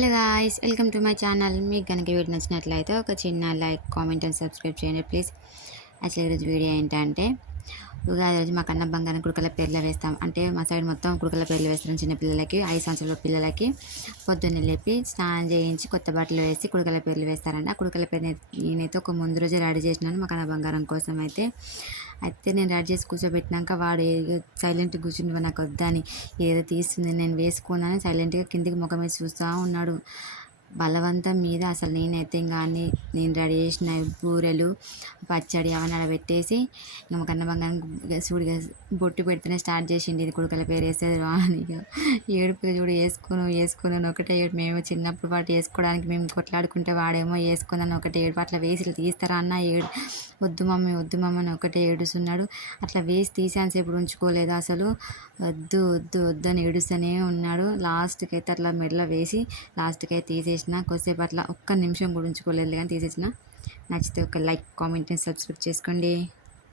Hello guys, welcome to my channel. మీకు కనుక video నచ్చినట్లయితే ఒక చిన్న లైక్, కామెంట్ అండ్ సబ్స్క్రైబ్ చేయండి ప్లీజ్. యాక్చువల్లీ ఈరోజు వీడియో ఏంటంటే ఉగాది రోజు మా కన్న బంగారం కుడుకల పేర్లు వేస్తాం. అంటే మా సైడ్ మొత్తం కుడుకల పేర్లు వేస్తాం. చిన్నపిల్లలకి 5 సంవత్సరాల పిల్లలకి పొద్దున్నే లేపి స్నానం చేయించి కొత్త బట్టలు వేసి కుడుకల పేర్లు వేస్తారండి. ఆ కుడుకల పేరు నేనైతే ఒక ముందు రోజే రెడీ చేసినాను మా కన్న బంగారం కోసం. అయితే నేను రెడీ చేసి కూర్చోబెట్టినాక వాడు సైలెంట్గా కూర్చుని నాకు వద్దని ఏదో తీస్తుంది నేను వేసుకున్నాను సైలెంట్గా కిందికి ముఖం వేసి చూస్తూ ఉన్నాడు. బలవంతం మీద అసలు నేనైతే ఇంకా అన్ని నేను రెడీ చేసిన బూరెలు పచ్చడి అవన్నీ అలా పెట్టేసి ఇంకా కన్న బంగారం చూడిగా బొట్టు పెడితేనే స్టార్ట్ చేసింది. ఇది కొడుకల పేరు వేసేది రా అని ఏడుపు చూడు వేసుకుని ఒకటే ఏడు. మేము చిన్నప్పుడు పాటు వేసుకోవడానికి మేము కొట్లాడుకుంటే వాడేమో వేసుకుందని ఒకటే ఏడు. అట్లా వేసి తీస్తారా అన్న ఏడు. వద్దు మమ్మీ అని ఒకటే ఏడుస్తున్నాడు. అట్లా వేసి తీసేసేపు ఉంచుకోలేదు అసలు. వద్దు అని ఏడుస్తూనే ఉన్నాడు. లాస్ట్కి అయితే అట్లా మెడలో వేసి లాస్ట్కి అయితే తీసేసిన. కొద్దిసేపు అట్లా ఒక్క నిమిషం కూడా ఉంచుకోలేదు కానీ తీసేసిన. నచ్చితే ఒక లైక్, కామెంట్ అండ్ సబ్స్క్రైబ్ చేసుకోండి.